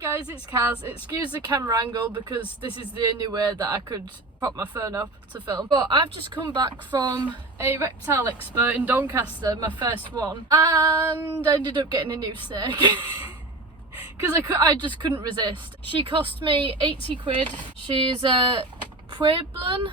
Hey guys, it's Kaz. Excuse the camera angle because this is the only way that I could prop my phone up to film. But I've just come back from a reptile expo in Doncaster, my first one, and I ended up getting a new snake. Because I just couldn't resist. She cost me 80 quid. She's a Pueblan,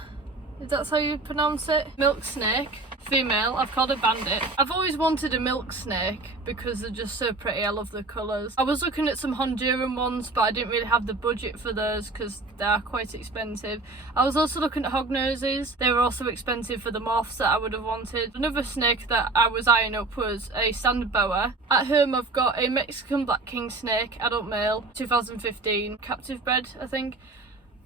if that's how you pronounce it. Milk snake. Female. I've called her Bandit. I've always wanted a milk snake because they're just so pretty. I love the colours. I was looking at some Honduran ones, but I didn't really have the budget for those because they are quite expensive. I was also looking at hognoses. They were also expensive for the moths that I would have wanted. Another snake that I was eyeing up was a standard boa. At home I've got a Mexican black king snake, adult male, 2015, captive bred I think.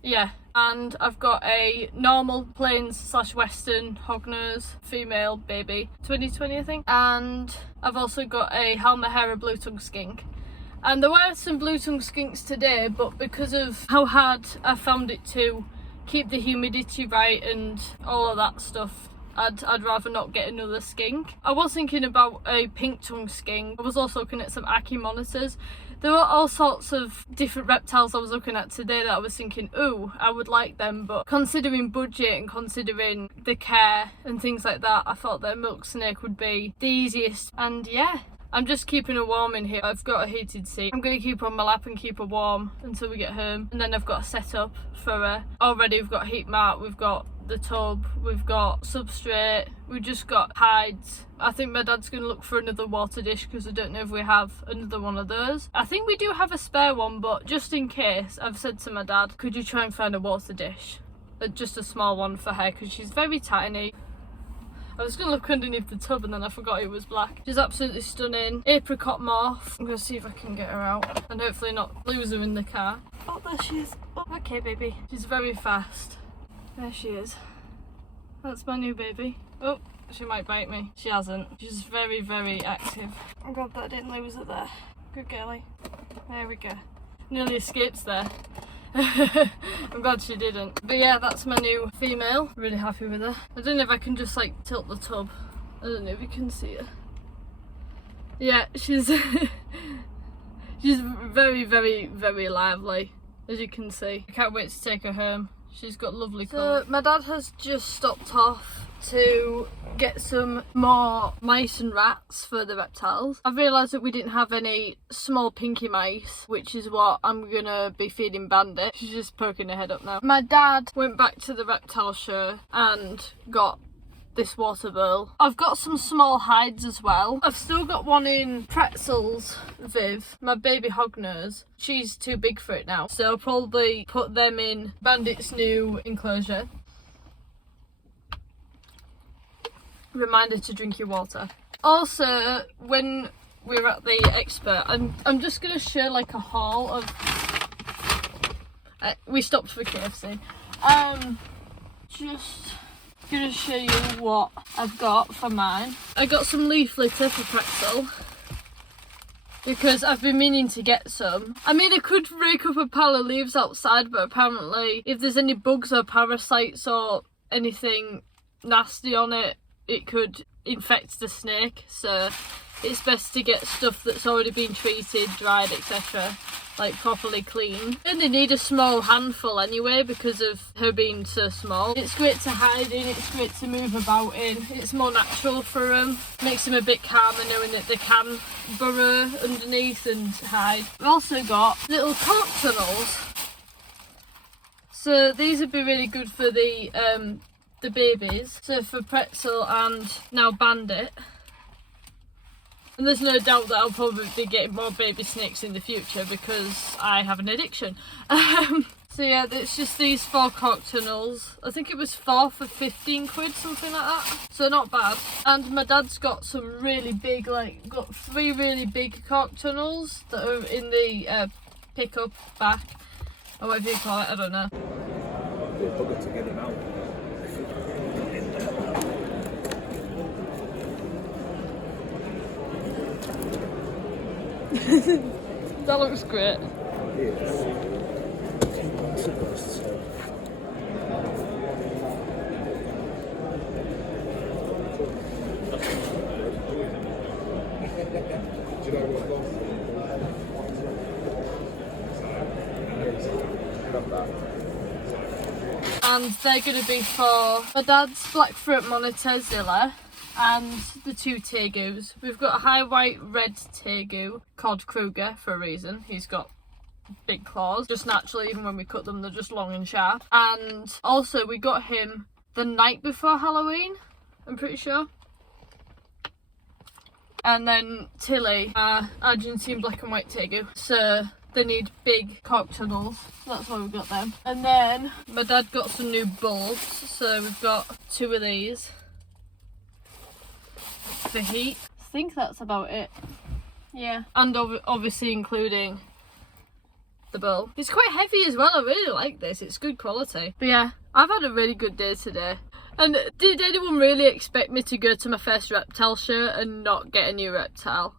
Yeah, and I've got a normal plains / western hognose female baby, 2020 I think, and I've also got a Halmahera blue tongue skink. And there were some blue tongue skinks today, but because of how hard I found it to keep the humidity right and all of that stuff, I'd rather not get another skink. I was thinking about a pink tongue skink. I was also looking at some Aki monitors. There were all sorts of different reptiles I was looking at today that I was thinking, ooh, I would like them, but considering budget and considering the care and things like that, I thought that a milk snake would be the easiest. And yeah, I'm just keeping her warm in here. I've got a heated seat. I'm going to keep her on my lap and keep her warm until we get home. And then I've got a setup for her. Already we've got a heat mat, we've got the tub, we've got substrate, we've just got hides. I think my dad's going to look for another water dish because I don't know if we have another one of those. I think we do have a spare one, but just in case, I've said to my dad, could you try and find a water dish? Just a small one for her because she's very tiny. I was going to look underneath the tub and then I forgot it was black. She's absolutely stunning. Apricot moth. I'm going to see if I can get her out and hopefully not lose her in the car. Oh, there she is. Oh, okay, baby. She's very fast. There she is. That's my new baby. Oh, she might bite me. She hasn't. She's very, very active. I'm glad that I didn't lose her there. Good girlie. There we go. Nearly escapes there. I'm glad she didn't. But yeah, that's my new female. Really happy with her. I don't know if I can just like tilt the tub. I don't know if you can see her. Yeah, she's she's very, very, very lively, as you can see. I can't wait to take her home. She's got lovely colour. So my dad has just stopped off to get some more mice and rats for the reptiles. I've realised that we didn't have any small pinky mice, which is what I'm gonna be feeding Bandit. She's just poking her head up now. My dad went back to the reptile show and got this water bowl. I've got some small hides as well. I've still got one in Pretzel's Viv, my baby hognose. She's too big for it now, so I'll probably put them in Bandit's new enclosure. Reminder to drink your water. Also, when we were at the expo, I'm just gonna show like a haul of we stopped for KFC. Just gonna show you what I've got for mine. I got some leaf litter for Pretzel because I've been meaning to get some. I mean, I could rake up a pile of leaves outside, but apparently if there's any bugs or parasites or anything nasty on it, it could infect the snake, so it's best to get stuff that's already been treated, dried, etc, like properly clean. I only need a small handful anyway because of her being so small. It's great to hide in, it's great to move about in, it's more natural for them. Makes them a bit calmer knowing that they can burrow underneath and hide. I've also got little cork tunnels. So these would be really good for the babies. So for Pretzel and now Bandit. And there's no doubt that I'll probably be getting more baby snakes in the future because I have an addiction. So yeah, it's just these 4 cork tunnels. I think it was 4 for 15 quid, something like that. So not bad. And my dad's got some really big, like, got 3 really big cork tunnels that are in the pickup back, or whatever you call it, I don't know. To get them out. That looks great. have that. And they're going to be for my dad's black throat monitor, Zilla, and the two tegus. We've got a high white red tegu called Kruger for a reason. He's got big claws, just naturally, even when we cut them, they're just long and sharp. And also we got him the night before Halloween, I'm pretty sure. And then Tilly, our Argentine black and white tegu. So they need big cork tunnels, that's why we've got them. And then my dad got some new bulbs, so we've got two of these for heat. I think that's about it. Yeah. And obviously including the bulb. It's quite heavy as well, I really like this, it's good quality. But yeah, I've had a really good day today. And did anyone really expect me to go to my first reptile show and not get a new reptile?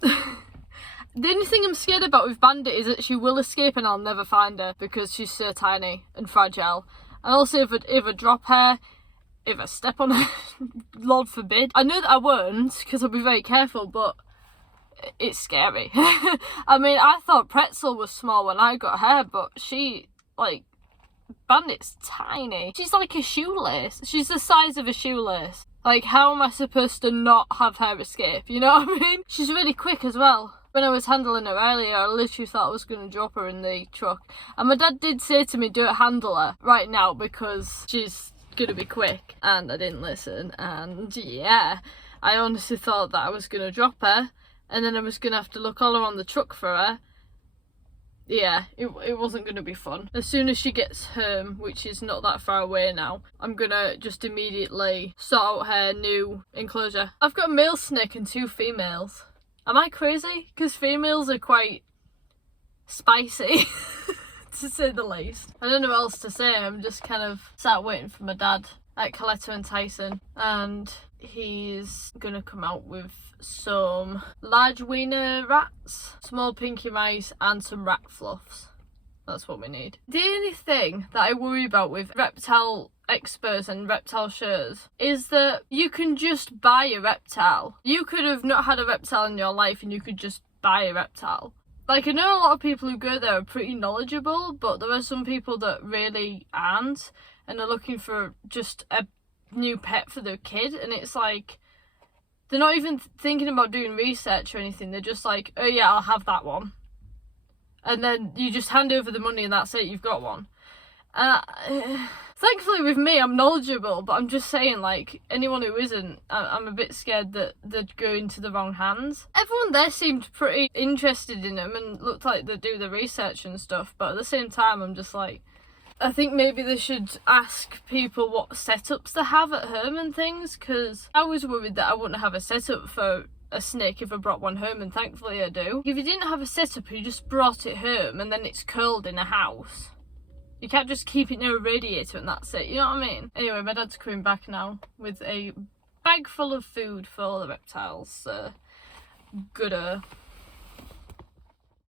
The only thing I'm scared about with Bandit is that she will escape and I'll never find her because she's so tiny and fragile. And also if I drop her, if I step on her, Lord forbid. I know that I won't because I'll be very careful, but it's scary. I mean, I thought Pretzel was small when I got her, but she, like, Bandit's tiny. She's like a shoelace. She's the size of a shoelace. Like, how am I supposed to not have her escape? You know what I mean? She's really quick as well. When I was handling her earlier, I literally thought I was going to drop her in the truck. And my dad did say to me, don't handle her right now because she's going to be quick. And I didn't listen. And yeah, I honestly thought that I was going to drop her. And then I was going to have to look all around the truck for her. Yeah, it wasn't going to be fun. As soon as she gets home, which is not that far away now, I'm going to just immediately sort out her new enclosure. I've got a male snake and two females. Am I crazy? Because females are quite spicy, to say the least. I don't know what else to say. I'm just kind of sat waiting for my dad at Coletto and Tyson. And he's going to come out with some large wiener rats, small pinky mice, and some rat fluffs. That's what we need. The only thing that I worry about with reptile expos and reptile shows is that you can just buy a reptile. You could have not had a reptile in your life and you could just buy a reptile. Like, I know a lot of people who go there are pretty knowledgeable, but there are some people that really aren't and are looking for just a new pet for their kid, and it's like they're not even thinking about doing research or anything. They're just like, oh yeah, I'll have that one. And then you just hand over the money and that's it, you've got one. Thankfully with me, I'm knowledgeable, but I'm just saying, like, anyone who isn't, I'm a bit scared that they'd go into the wrong hands. Everyone there seemed pretty interested in them and looked like they do the research and stuff, but at the same time, I'm just like, I think maybe they should ask people what setups they have at home and things, because I was worried that I wouldn't have a setup for a snake if I brought one home, and thankfully I do. If you didn't have a setup, you just brought it home and then it's curled in a house. You can't just keep it near a radiator and that's it, you know what I mean? Anyway, my dad's coming back now with a bag full of food for all the reptiles, so gooder.